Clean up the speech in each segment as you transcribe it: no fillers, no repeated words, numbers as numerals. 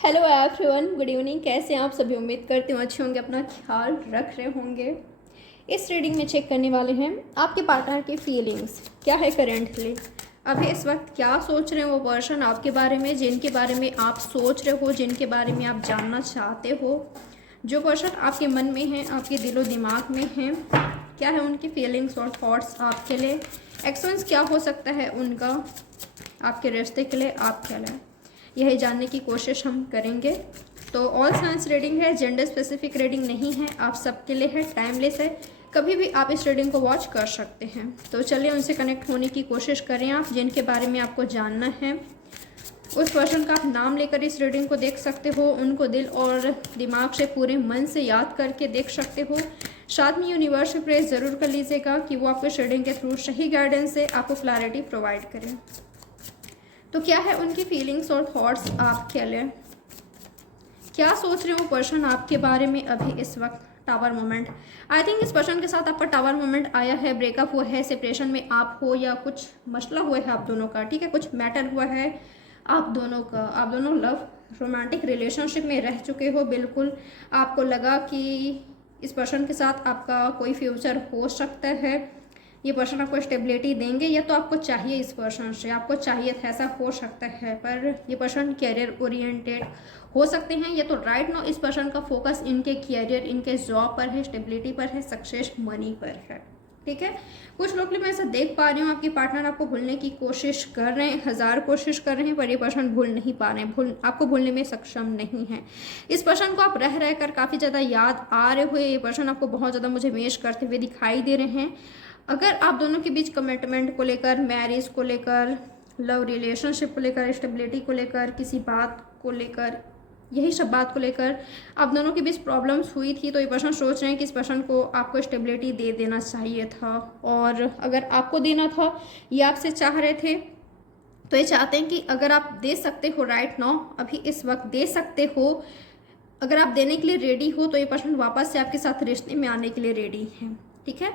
Hello everyone, good evening. कैसे हैं आप सभी? उम्मीद करती हूँ अच्छे होंगे, अपना ख्याल रख रहे होंगे। इस रीडिंग में चेक करने वाले हैं आपके पार्टनर की फीलिंग्स क्या है करेंटली। अभी इस वक्त क्या सोच रहे हैं वो पर्सन आपके बारे में, जिनके बारे में आप सोच रहे हो, जिनके बारे में आप जानना चाहते हो। जो पर्सन आपके मन में है, आपके दिलो दिमाग में है, क्या है उनकी फीलिंग्स और थॉट्स आपके लिए। एक्शंस क्या हो सकता है उनका आपके रिश्ते के लिए, आपके लिए, यही जानने की कोशिश हम करेंगे। तो ऑल साइंस रीडिंग है, जेंडर स्पेसिफिक रीडिंग नहीं है, आप सबके लिए है, टाइमलेस है, कभी भी आप इस रीडिंग को वॉच कर सकते हैं। तो चलिए उनसे कनेक्ट होने की कोशिश करें आप, जिनके बारे में आपको जानना है। उस पर्सन का आप नाम लेकर इस रीडिंग को देख सकते हो, उनको दिल और दिमाग से पूरे मन से याद करके देख सकते हो। साथ में यूनिवर्स से प्रेस ज़रूर कर लीजिएगा कि वो आपको इस रीडिंग के थ्रू सही गाइडेंस से आपको क्लैरिटी प्रोवाइड करें। तो क्या है उनकी फीलिंग्स और थॉट्स आपके लिए, क्या सोच रहे हो पर्सन आपके बारे में अभी इस वक्त। टावर मोमेंट, आई थिंक इस पर्सन के साथ आपका टावर मोमेंट आया है, ब्रेकअप हुआ है, सेपरेशन में आप हो, या कुछ मसला हुआ है आप दोनों का, ठीक है, कुछ मैटर हुआ है आप दोनों का। आप दोनों लव रोमांटिक रिलेशनशिप में रह चुके हो। बिल्कुल आपको लगा कि इस पर्सन के साथ आपका कोई फ्यूचर हो सकता है, ये पर्सन आपको स्टेबिलिटी देंगे, या तो आपको चाहिए इस पर्सन से, आपको चाहिए था, ऐसा हो सकता है। पर ये पर्सन कैरियर ओरिएंटेड हो सकते हैं, या तो राइट नाउ इस पर्सन का फोकस इनके कैरियर, इनके जॉब पर है, स्टेबिलिटी पर है, सक्सेस मनी पर है, ठीक है। कुछ लोग मैं ऐसा देख पा रही हूँ आपकी पार्टनर आपको भूलने की कोशिश कर रहे हैं, 1000 कोशिश कर रहे हैं, पर ये पर्सन भूल नहीं पा रहे हैं, आपको भूलने में सक्षम नहीं है। इस पर्सन को आप रह रहकर काफ़ी ज़्यादा याद आ रहे हुए, ये पर्सन आपको बहुत ज़्यादा मुझे मेश करते हुए दिखाई दे रहे हैं। अगर आप दोनों के बीच कमिटमेंट को लेकर, मैरिज को लेकर, लव रिलेशनशिप को लेकर, स्टेबिलिटी को लेकर, किसी बात को लेकर, यही सब बात को लेकर आप दोनों के बीच प्रॉब्लम्स हुई थी, तो ये पर्सन सोच रहे हैं कि इस पर्सन को आपको स्टेबिलिटी दे देना चाहिए था। और अगर आपको देना था, ये आपसे चाह रहे थे, तो ये चाहते हैं कि अगर आप दे सकते हो राइट नाउ, अभी इस वक्त दे सकते हो, अगर आप देने के लिए रेडी हो, तो ये पर्सन वापस से आपके साथ रिश्ते में आने के लिए रेडी है, ठीक है।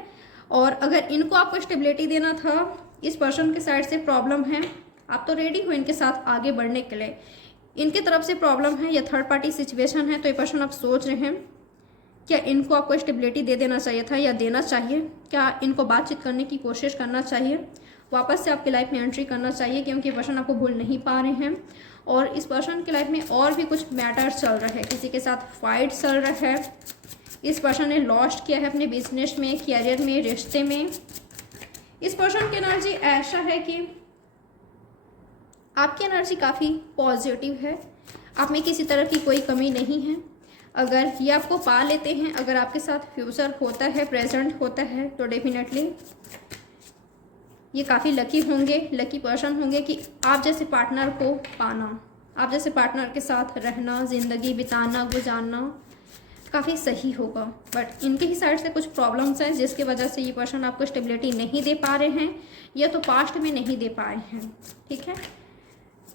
और अगर इनको आपको स्टेबिलिटी देना था, इस पर्सन के साइड से प्रॉब्लम है, आप तो रेडी हो इनके साथ आगे बढ़ने के लिए, इनके तरफ से प्रॉब्लम है या थर्ड पार्टी सिचुएशन है, तो ये पर्सन आप सोच रहे हैं क्या इनको आपको स्टेबिलिटी दे देना चाहिए था या देना चाहिए, क्या इनको बातचीत करने की कोशिश करना चाहिए, वापस से आपकी लाइफ में एंट्री करना चाहिए, क्योंकि पर्सन आपको भूल नहीं पा रहे हैं। और इस पर्सन की लाइफ में और भी कुछ मैटर्स चल रहे हैं, किसी के साथ फाइट चल रहा है, इस पर्सन ने लॉस्ट किया है अपने बिजनेस में, कैरियर में, रिश्ते में। इस पर्सन की एनर्जी ऐसा है कि आपकी एनर्जी काफ़ी पॉजिटिव है, आप में किसी तरह की कोई कमी नहीं है। अगर ये आपको पा लेते हैं, अगर आपके साथ फ्यूचर होता है, प्रेजेंट होता है, तो डेफिनेटली ये काफ़ी लकी होंगे, लकी पर्सन होंगे कि आप जैसे पार्टनर को पाना, आप जैसे पार्टनर के साथ रहना, ज़िंदगी बिताना, गुजारना काफ़ी सही होगा। बट इनके ही साइड से कुछ प्रॉब्लम्स हैं, जिसकी वजह से ये पर्सन आपको स्टेबिलिटी नहीं दे पा रहे हैं, या तो पास्ट में नहीं दे पाए हैं, ठीक है।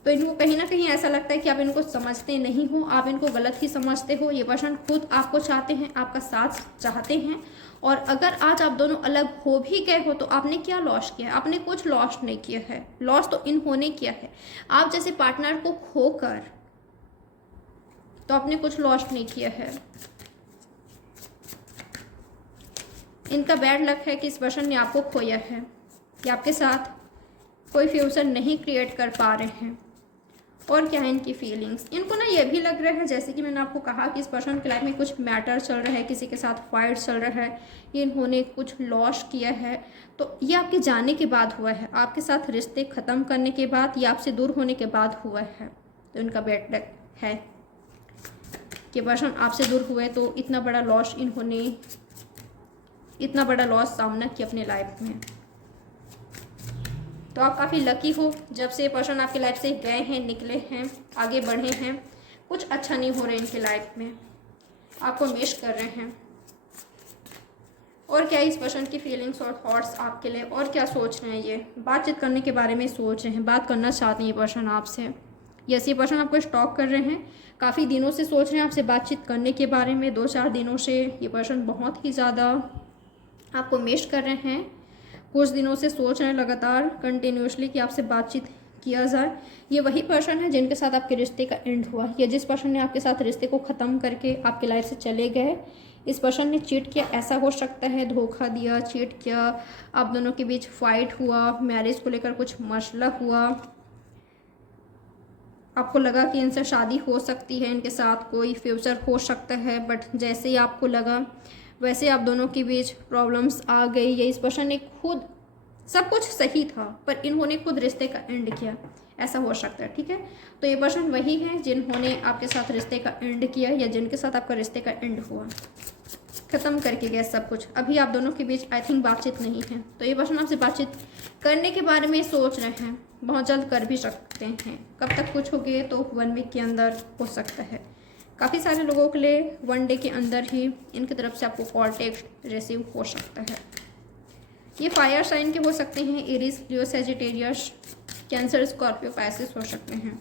तो इनको कहीं ना कहीं ऐसा लगता है कि आप इनको समझते नहीं हो, आप इनको गलत ही समझते हो। ये पर्सन खुद आपको चाहते हैं, आपका साथ चाहते हैं। और अगर आज आप दोनों अलग हो भी गए हो, तो आपने क्या लॉस किया है? आपने कुछ लॉस नहीं किया है, लॉस तो इन्होंने किया है। आप जैसे पार्टनर को खोकर तो आपने कुछ लॉस नहीं किया है। इनका बैड लक है कि इस पर्सन ने आपको खोया है, कि आपके साथ कोई फ्यूचर नहीं क्रिएट कर पा रहे हैं। और क्या है इनकी फीलिंग्स, इनको ना ये भी लग रहा है, जैसे कि मैंने आपको कहा कि इस पर्सन की लाइफ में कुछ मैटर चल रहा है, किसी के साथ फाइट चल रहा है, ये इन्होंने कुछ लॉस किया है, तो ये आपके जाने के बाद हुआ है, आपके साथ रिश्ते ख़त्म करने के बाद, या आपसे दूर होने के बाद हुआ है। तो इनका बैड लक है कि पर्सन आपसे दूर हुए, तो इतना बड़ा लॉस इन्होंने, इतना बड़ा लॉस सामना किया अपने लाइफ में। तो आप काफ़ी लकी हो, जब से पर्सन आपकी लाइफ से गए हैं, निकले हैं, आगे बढ़े हैं, कुछ अच्छा नहीं हो रहा है इनके लाइफ में, आपको मिस कर रहे हैं। और क्या इस पर्सन की फीलिंग्स और थॉट्स आपके लिए, और क्या सोच रहे हैं, ये बातचीत करने के बारे में सोच रहे हैं, बात करना चाहते हैं ये पर्सन आपसे। यस, ये पर्सन आपको स्टॉक कर रहे हैं, काफ़ी दिनों से सोच रहे हैं आपसे बातचीत करने के बारे में, 2-4 दिनों से ये पर्सन बहुत ही ज़्यादा आपको मिस कर रहे हैं, कुछ दिनों से सोच रहे हैं लगातार कंटिन्यूसली कि आपसे बातचीत किया जाए। ये वही पर्सन है जिनके साथ आपके रिश्ते का एंड हुआ, या जिस पर्सन ने आपके साथ रिश्ते को ख़त्म करके आपकी लाइफ से चले गए। इस पर्सन ने चीट किया, ऐसा हो सकता है, धोखा दिया, चीट किया, आप दोनों के बीच फाइट हुआ, मैरिज को लेकर कुछ मसला हुआ, आपको लगा कि इनसे शादी हो सकती है, इनके साथ कोई फ्यूचर हो सकता है, बट जैसे ही आपको लगा वैसे आप दोनों के बीच प्रॉब्लम्स आ गई, या इस पर्सन ने खुद, सब कुछ सही था पर इन्होंने खुद रिश्ते का एंड किया, ऐसा हो सकता है। ठीक है, तो ये पर्सन वही है जिन्होंने आपके साथ रिश्ते का एंड किया, या जिनके साथ आपका रिश्ते का एंड हुआ, ख़त्म करके गया सब कुछ। अभी आप दोनों के बीच आई थिंक बातचीत नहीं है, तो ये पर्सन आपसे बातचीत करने के बारे में सोच रहे हैं, बहुत जल्द कर भी सकते हैं। कब तक कुछ हो गए, तो 1 वीक के अंदर हो सकता है। काफ़ी सारे लोगों के लिए 1 डे के अंदर ही इनकी तरफ से आपको कॉल टेक्स्ट रिसीव हो सकता है। ये फायर साइन के हो सकते हैं, एरीज, लियो, सैजिटेरियस, कैंसर, स्कॉर्पियो, पाइसेस हो सकते हैं।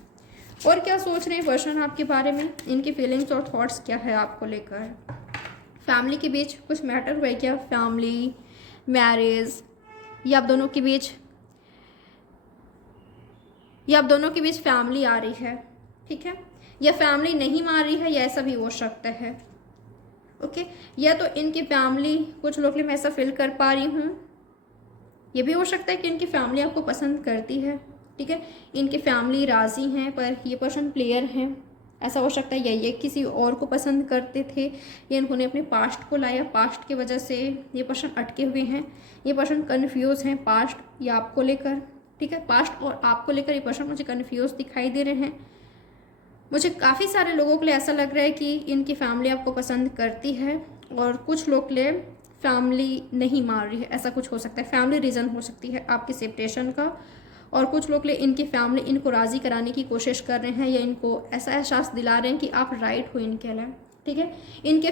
और क्या सोच रहे हैं पर्सन आपके बारे में, इनकी फीलिंग्स और थॉट्स क्या है आपको लेकर। फैमिली के बीच कुछ मैटर हुआ है क्या, फैमिली, मैरिज, या आप दोनों के बीच फैमिली आ रही है। ठीक है, या फैमिली नहीं मान रही है, या ऐसा भी हो सकता है। ओके, या तो इनकी फैमिली, कुछ लोग मैं ऐसा फील कर पा रही हूँ, ये भी हो सकता है कि इनकी फैमिली आपको पसंद करती है। ठीक है, इनकी फैमिली राज़ी हैं, पर ये पर्सन प्लेयर हैं, ऐसा हो सकता है। या ये किसी और को पसंद करते थे, या इन्होंने अपने पास्ट को लाया, पास्ट की वजह से ये पर्सन अटके हुए हैं, ये पर्सन कन्फ्यूज़ हैं पास्ट या आपको लेकर। ठीक है, पास्ट और आपको लेकर ये पर्सन मुझे कन्फ्यूज़ दिखाई दे रहे हैं। मुझे काफ़ी सारे लोगों के लिए ऐसा लग रहा है कि इनकी फैमिली आपको पसंद करती है, और कुछ लोग के लिए फैमिली नहीं मान रही है, ऐसा कुछ हो सकता है। फैमिली रीज़न हो सकती है आपकी सेपरेशन का, और कुछ लोग के लिए इनकी फैमिली इनको राज़ी कराने की कोशिश कर रहे हैं, या इनको ऐसा एहसास दिला रहे हैं कि आप राइट हो इनके लिए। ठीक है, इनके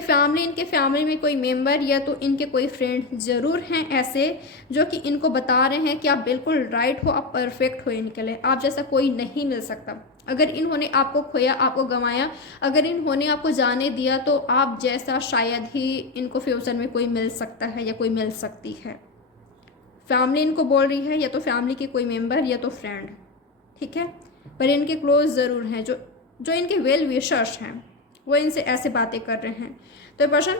फैमिली में कोई मेंबर या तो इनके कोई फ्रेंड ज़रूर हैं ऐसे जो कि इनको बता रहे हैं कि आप बिल्कुल राइट हो, आप परफेक्ट हो इनके लिए, आप जैसा कोई नहीं मिल सकता। अगर इन्होंने आपको खोया, आपको गंवाया, अगर इन्होंने आपको जाने दिया, तो आप जैसा शायद ही इनको फ्यूचर में कोई मिल सकता है या कोई मिल सकती है। फैमिली इनको बोल रही है, या तो फैमिली के कोई मेंबर या तो फ्रेंड। ठीक है, पर इनके क्लोज ज़रूर हैं, जो इनके वेल विशर्स हैं, वो इनसे ऐसे बातें कर रहे हैं। तो ये पर्सन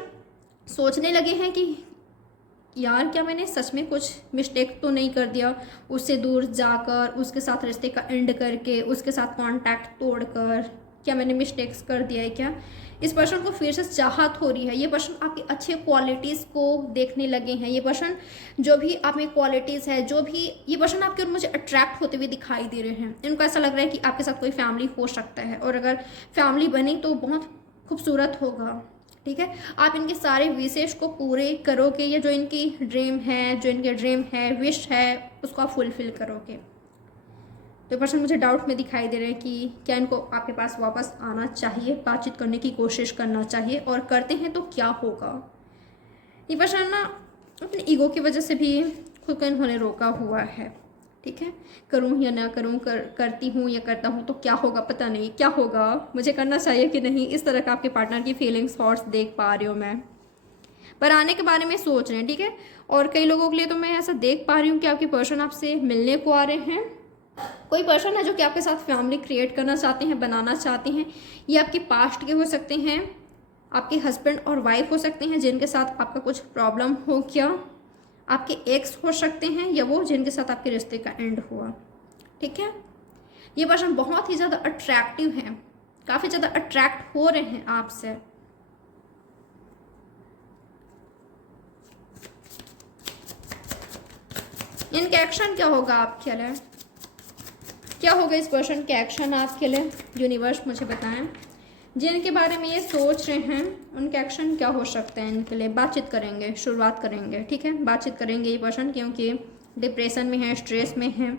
सोचने लगे हैं कि यार क्या मैंने सच में कुछ मिस्टेक तो नहीं कर दिया, उससे दूर जाकर, उसके साथ रिश्ते का एंड करके, उसके साथ कांटेक्ट तोड़कर, क्या मैंने मिस्टेक्स कर दिया है क्या। इस पर्सन को फिर से चाहत हो रही है। ये पर्सन आपकी अच्छे क्वालिटीज़ को देखने लगे हैं। ये पर्सन जो भी आप में क्वालिटीज़ है, जो भी ये पर्सन आपके और मुझे अट्रैक्ट होते हुए दिखाई दे रहे हैं। इनको ऐसा लग रहा है कि आपके साथ कोई फैमिली हो सकता है, और अगर फैमिली बनी तो बहुत खूबसूरत होगा। ठीक है, आप इनके सारे विशेष को पूरे करोगे, या जो इनकी ड्रीम है, विश है, उसको आप फुलफिल करोगे। तो पर्सन मुझे डाउट में दिखाई दे रहे हैं कि क्या इनको आपके पास वापस आना चाहिए, बातचीत करने की कोशिश करना चाहिए, और करते हैं तो क्या होगा। ये पर्सन ना अपनी ईगो की वजह से भी खुद को इन्होंने रोका हुआ है। ठीक है, करूं या ना करूं, करती हूं या करता हूं तो क्या होगा, पता नहीं क्या होगा, मुझे करना चाहिए कि नहीं। इस तरह का आपके पार्टनर की फीलिंग्स, थॉट्स देख पा रही हूँ मैं, पर आने के बारे में सोच रहे हैं। ठीक है, और कई लोगों के लिए तो मैं ऐसा देख पा रही हूँ कि आपके पर्सन आपसे मिलने को आ रहे हैं। कोई पर्सन है जो कि आपके साथ फैमिली क्रिएट करना चाहते हैं, बनाना चाहते हैं। ये आपके पास्ट के हो सकते हैं, आपके हस्बैंड और वाइफ हो सकते हैं जिनके साथ आपका कुछ प्रॉब्लम हो गया, आपके एक्स हो सकते हैं, या वो जिनके साथ आपके रिश्ते का एंड हुआ। ठीक है, ये पर्सन बहुत ही ज़्यादा अट्रैक्टिव है, काफ़ी ज़्यादा अट्रैक्ट हो रहे हैं आपसे। इनका एक्शन क्या होगा आपके लिए, क्या होगा इस पर्सन के एक्शन आपके लिए, यूनिवर्स मुझे बताएं। जिनके बारे में ये सोच रहे हैं उनके एक्शन क्या हो सकते हैं इनके लिए। बातचीत करेंगे, शुरुआत करेंगे। ठीक है, बातचीत करेंगे ये पर्सन, क्योंकि डिप्रेशन में है, स्ट्रेस में है।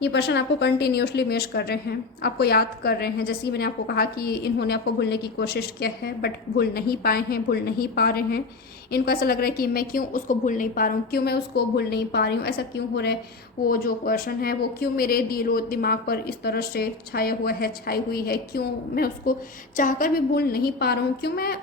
ये पर्सन आपको कंटिन्यूसली मिस कर रहे हैं, आपको याद कर रहे हैं। जैसे कि मैंने आपको कहा कि इन्होंने आपको भूलने की कोशिश किया है, बट भूल नहीं पाए हैं, भूल नहीं पा रहे हैं। इनको ऐसा लग रहा है कि मैं क्यों उसको भूल नहीं पा रहा हूँ, क्यों मैं उसको भूल नहीं पा रही हूँ, ऐसा क्यों हो रहा है। वो जो पर्सन है वो क्यों मेरे दिलो दिमाग पर इस तरह से छाया हुआ है, छाई हुई है, क्यों मैं उसको चाहकर भी भूल नहीं पा रहा हूँ, क्यों मैं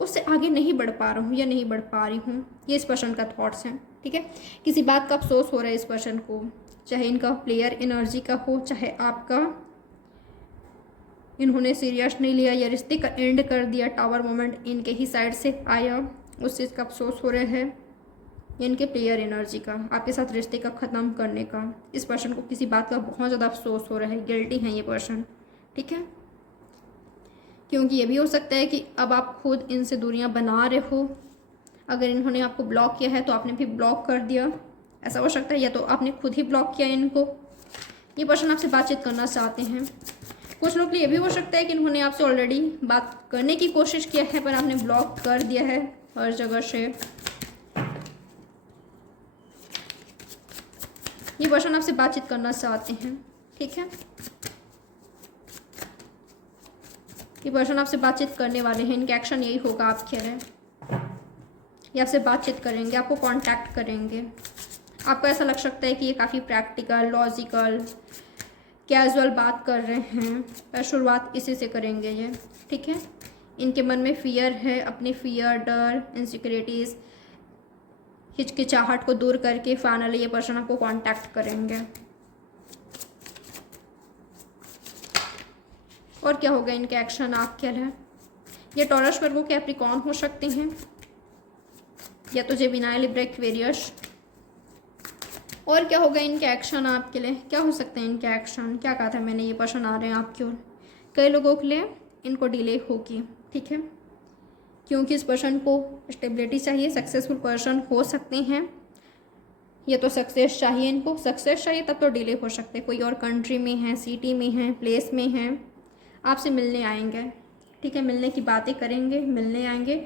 उससे आगे नहीं बढ़ पा रहा हूँ या नहीं बढ़ पा रही हूँ। ये इस पर्सन का थॉट्स हैं। ठीक है, किसी बात का अफसोस हो रहा है इस पर्सन को, चाहे इनका प्लेयर एनर्जी का हो, चाहे आपका इन्होंने सीरियस नहीं लिया या रिश्ते का एंड कर दिया, टावर मोमेंट इनके ही साइड से आया, उस चीज़ का अफसोस हो रहा है, इनके प्लेयर एनर्जी का आपके साथ रिश्ते का ख़त्म करने का, इस पर्सन को किसी बात का बहुत ज़्यादा अफसोस हो रहा है, गिल्टी हैं ये पर्सन, ठीक है। क्योंकि ये भी हो सकता है कि अब आप खुद इनसे दूरियां बना रहे हो, अगर इन्होंने आपको ब्लॉक किया है तो आपने भी ब्लॉक कर दिया, ऐसा हो सकता है, या तो आपने खुद ही ब्लॉक किया इनको। ये पर्सन आपसे बातचीत करना चाहते हैं। कुछ लोग के लिए ये भी हो सकता है कि इन्होंने आपसे ऑलरेडी बात करने की कोशिश किया है पर आपने ब्लॉक कर दिया है हर जगह से। ये पर्सन आपसे बातचीत करना चाहते हैं, ठीक है। ये पर्सन आपसे बातचीत करने वाले हैं, इनका एक्शन यही होगा, आप कह रहे हैं ये आपसे बातचीत करेंगे, आपको कांटेक्ट करेंगे। आपको ऐसा लग सकता है कि ये काफ़ी प्रैक्टिकल, लॉजिकल, कैजुअल बात कर रहे हैं, पर शुरुआत इसी से करेंगे ये, ठीक है। इनके मन में फियर है, अपने फियर, डर, इनसिक्योरिटीज़, हिचकिचाहट को दूर करके फाइनली ये पर्सन आपको कांटेक्ट करेंगे। और क्या होगा इनके एक्शन, आप क्या है। ये टॉरस, वर्गो, कैप्रिकॉर्न हो सकते हैं, या तो जेमिनी, लिब्रा, एक्वेरियस। और क्या होगा इनके एक्शन आपके लिए, क्या हो सकते हैं इनके एक्शन, क्या कहा था मैंने, ये पर्सन आ रहे हैं आपकी ओर। कई लोगों के लिए इनको डिले होगी, ठीक है, क्योंकि इस पर्सन को स्टेबिलिटी चाहिए, सक्सेसफुल पर्सन हो सकते हैं, ये तो सक्सेस चाहिए इनको, सक्सेस चाहिए तब तो डिले हो सकते हैं। कोई और कंट्री में है, सिटी में है, प्लेस में है, आपसे मिलने आएंगे, ठीक है, मिलने की बातें करेंगे, मिलने आएंगे,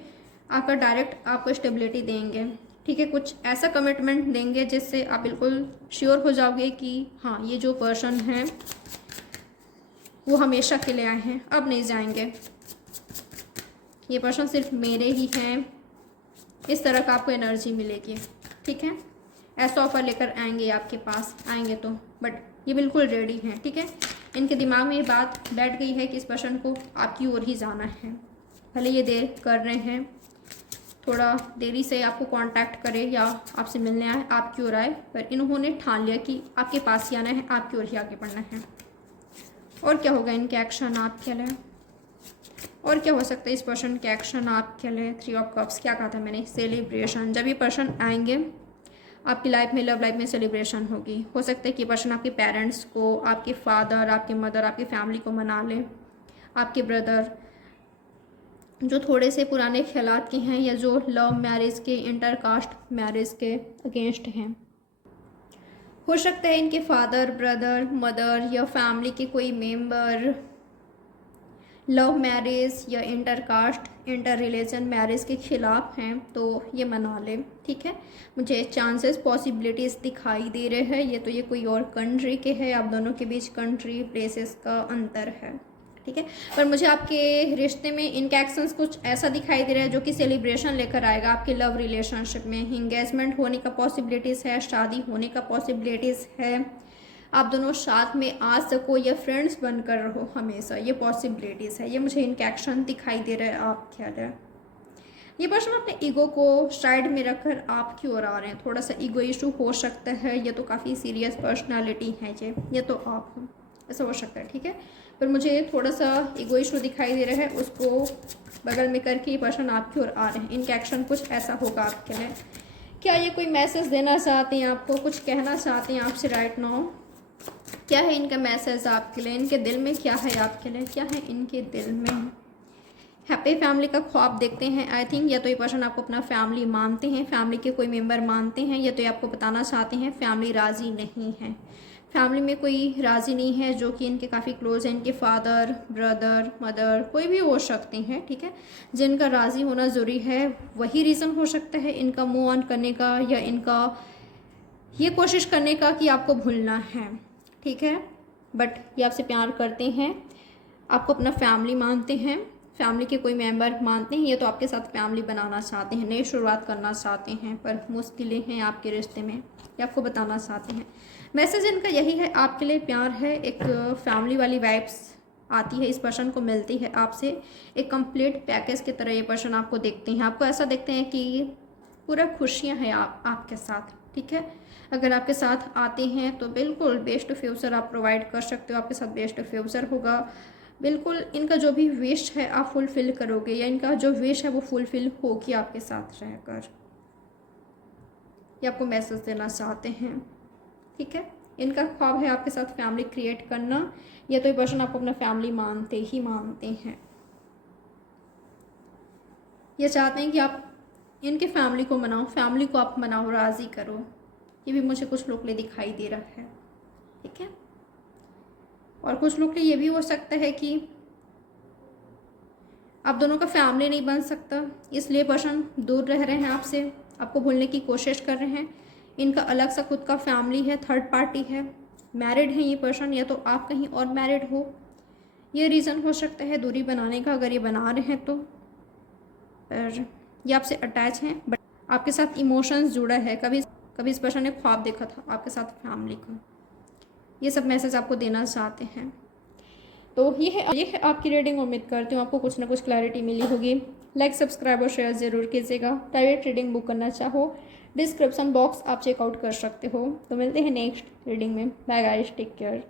आपका डायरेक्ट आपको स्टेबिलिटी देंगे, ठीक है, कुछ ऐसा कमिटमेंट देंगे जिससे आप बिल्कुल श्योर हो जाओगे कि हाँ ये जो पर्सन है वो हमेशा के लिए आए हैं, अब नहीं जाएंगे, ये पर्सन सिर्फ मेरे ही हैं, इस तरह का आपको एनर्जी मिलेगी, ठीक है। ऐसा ऑफर लेकर आएंगे आपके पास, आएंगे तो, बट ये बिल्कुल रेडी हैं, ठीक है। इनके दिमाग में ये बात बैठ गई है कि इस पर्सन को आपकी ओर ही जाना है, भले ये देर कर रहे हैं, थोड़ा देरी से आपको कांटेक्ट करे या आपसे मिलने आए, आपकी ओर आए, पर इन्होंने ठान लिया कि आपके पास ही आना है, आपकी ओर ही आगे बढ़ना है। और क्या होगा इनके एक्शन आपके लिए, और क्या हो सकता है इस पर्सन के एक्शन आपके लिए। 3 ऑफ कप्स, क्या कहा था मैंने, सेलिब्रेशन। जब ये पर्सन आएंगे आपकी लाइफ में, लव लाइफ में सेलिब्रेशन होगी। हो सकता है कि पर्सन आपके पेरेंट्स को, आपके फादर, आपके मदर, आपकी फैमिली को मना ले, आपके ब्रदर जो थोड़े से पुराने ख्यालात के हैं या जो लव मैरिज के, इंटरकास्ट मैरिज के अगेंस्ट हैं। हो सकता है इनके फादर, ब्रदर, मदर या फैमिली के कोई मेंबर लव मैरिज या इंटरकास्ट, इंटर रिलीजन मैरिज के खिलाफ हैं, तो ये मना ले, ठीक है। मुझे चांसेस, पॉसिबिलिटीज़ दिखाई दे रहे हैं, ये तो ये कोई और कंट्री के हैं, आप दोनों के बीच कंट्री, प्लेसेस का अंतर है, ठीक है। पर मुझे आपके रिश्ते में इनके एक्शंस कुछ ऐसा दिखाई दे रहा है जो कि सेलिब्रेशन लेकर आएगा आपके लव रिलेशनशिप में। इंगेजमेंट होने का पॉसिबिलिटीज़ है, शादी होने का पॉसिबिलिटीज़ है, आप दोनों साथ में आ सको या फ्रेंड्स बनकर रहो हमेशा, ये पॉसिबिलिटीज़ है, ये मुझे इनके एक्शन दिखाई दे रहा है। आप क्या है, ये पर्सन अपने ईगो को साइड में रखकर आपकी ओर आ रहे हैं, थोड़ा सा ईगो इशू हो सकता है, ये तो काफ़ी सीरियस पर्सनालिटी है ये तो आप हो, ऐसा हो सकता है, ठीक है। पर मुझे थोड़ा सा ईगो इशू दिखाई दे रहा है, उसको बगल में करके ये पर्सन आपकी ओर आ रहे हैं। इनका एक्शन कुछ ऐसा होगा आपके लिए। क्या ये कोई मैसेज देना चाहते हैं आपको, कुछ कहना चाहते हैं आपसे राइट नाउ, क्या है इनका मैसेज आपके लिए, इनके दिल में क्या है आपके लिए, क्या है इनके दिल में। हैप्पी फैमिली का ख्वाब देखते हैं आई थिंक, या तो ये पर्सन आपको अपना फैमिली मानते हैं, फैमिली के कोई मेंबर मानते हैं, या तो ये आपको बताना चाहते हैं फैमिली राज़ी नहीं है, फैमिली में कोई राज़ी नहीं है जो कि इनके काफ़ी क्लोज है, इनके फादर, ब्रदर, मदर, कोई भी हो सकते हैं, ठीक है। जिनका राज़ी होना ज़रूरी है वही रीज़न हो सकता है इनका मूव ऑन करने का, या इनका ये कोशिश करने का कि आपको भूलना है, ठीक है। बट ये आपसे प्यार करते हैं, आपको अपना फैमिली मानते हैं, फैमिली के कोई मेंबर मानते हैं, ये तो आपके साथ फैमिली बनाना चाहते हैं, नई शुरुआत करना चाहते हैं, पर मुश्किलें हैं आपके रिश्ते में, ये आपको बताना चाहते हैं। मैसेज इनका यही है, आपके लिए प्यार है, एक फैमिली वाली वाइब्स आती है, इस पर्सन को मिलती है आपसे, एक कंप्लीट पैकेज की तरह ये पर्सन आपको देखते हैं, आपको ऐसा देखते हैं कि पूरा खुशियाँ हैं आपके साथ, ठीक है। अगर आपके साथ आते हैं तो बिल्कुल बेस्ट फ्यूचर आप प्रोवाइड कर सकते हो, आपके साथ बेस्ट फ्यूचर होगा। बिल्कुल इनका जो भी विश है आप फुलफ़िल करोगे, या इनका जो विश है वो फुलफ़िल होगी आपके साथ रहकर। ये आपको मैसेज देना चाहते हैं, ठीक है। इनका ख्वाब है आपके साथ फैमिली क्रिएट करना, या तो ये पर्सन आपको अपना फैमिली मानते ही मानते हैं। ये चाहते हैं कि आप इनके फैमिली को मनाओ, फैमिली को आप मनाओ, राज़ी करो। ये भी मुझे कुछ लोग के लिए दिखाई दे रहा है, ठीक है। और कुछ लोग के लिए ये भी हो सकता है कि आप दोनों का फैमिली नहीं बन सकता, इसलिए पर्सन दूर रह रहे हैं आपसे, आपको भूलने की कोशिश कर रहे हैं। इनका अलग सा खुद का फैमिली है, थर्ड पार्टी है, मैरिड है ये पर्सन, या तो आप कहीं और मैरिड हो। ये रीज़न हो सकता है दूरी बनाने का, अगर ये बना रहे हैं तो। पर ये आपसे अटैच हैं, बट आपके साथ इमोशंस जुड़ा है। कभी कभी इस पर्सन ने ख्वाब देखा था आपके साथ फैमिली का। ये सब मैसेज आपको देना चाहते हैं। तो ये है आपकी रीडिंग। उम्मीद करती हूँ आपको कुछ ना कुछ क्लैरिटी मिली होगी। लाइक, सब्सक्राइब और शेयर ज़रूर कीजिएगा। प्राइवेट रीडिंग बुक करना चाहो डिस्क्रिप्शन बॉक्स आप चेकआउट कर सकते हो। तो मिलते हैं नेक्स्ट रीडिंग में। Bye guys, take care.